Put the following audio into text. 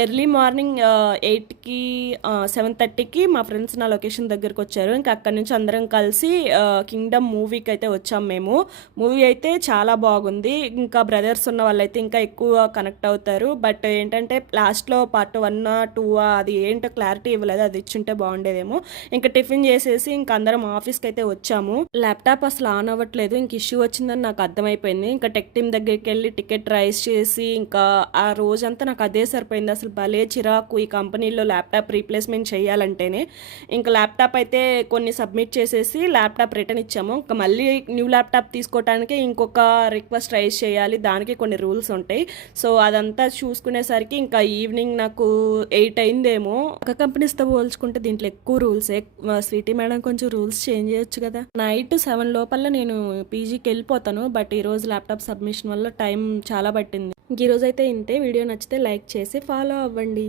Early morning 8కి 7:30కి మా friends నా location దగ్గరికి వచ్చారు. ఇంకా అక్కడి నుంచి అందరం కలిసి కింగ్డమ్ మూవీకి అయితే వచ్చాం మేము. మూవీ అయితే చాలా బాగుంది. ఇంకా బ్రదర్స్ ఉన్న వాళ్ళైతే ఇంకా ఎక్కువ కనెక్ట్ అవుతారు. బట్ ఏంటంటే లాస్ట్లో పార్ట్ 1, 2 అది ఏంటో క్లారిటీ ఇవ్వలేదు. అది ఇచ్చుంటే బాగుండేదేమో. ఇంకా టిఫిన్ చేసేసి ఇంకా అందరం ఆఫీస్కి అయితే వచ్చాము. ల్యాప్టాప్ అసలు ఆన్ అవ్వట్లేదు. ఇంక ఇష్యూ వచ్చిందని నాకు అర్థమైపోయింది. ఇంకా టెక్ టీమ్ దగ్గరికి వెళ్ళి టికెట్ రైస్ చేసి ఇంకా ఆ రోజంతా నాకు అదే సరిపోయింది. అసలు భలే చిరాకు ఈ కంపెనీలో ల్యాప్టాప్ రీప్లేస్మెంట్ చేయాలంటేనే. ఇంకా ల్యాప్టాప్ అయితే కొన్ని సబ్మిట్ చేసేసి ల్యాప్టాప్ రిటర్న్ ఇచ్చాము. ఇంకా మళ్ళీ న్యూ ల్యాప్టాప్ తీసుకోవడానికి ఇంకొక రిక్వెస్ట్ రైజ్ చేయాలి. దానికి కొన్ని రూల్స్ ఉంటాయి. సో అదంతా చూసుకునేసరికి ఇంకా ఈవినింగ్ నాకు 8 అయిందేమో. ఒక కంపెనీస్తో పోల్చుకుంటే దీంట్లో ఎక్కువ రూల్సే. స్వీటీ మేడం కొంచెం రూల్స్ చేంజ్ చేయొచ్చు కదా. నైట్ 7 లోపల నేను పీజీకి వెళ్ళిపోతాను. బట్ ఈరోజు ల్యాప్టాప్ సబ్మిషన్ వల్ల టైం చాలా పట్టింది. ఇంక ఈరోజు అయితే ఇంతే. వీడియో నచ్చితే లైక్ చేసి ఫాలో అవ్వండి.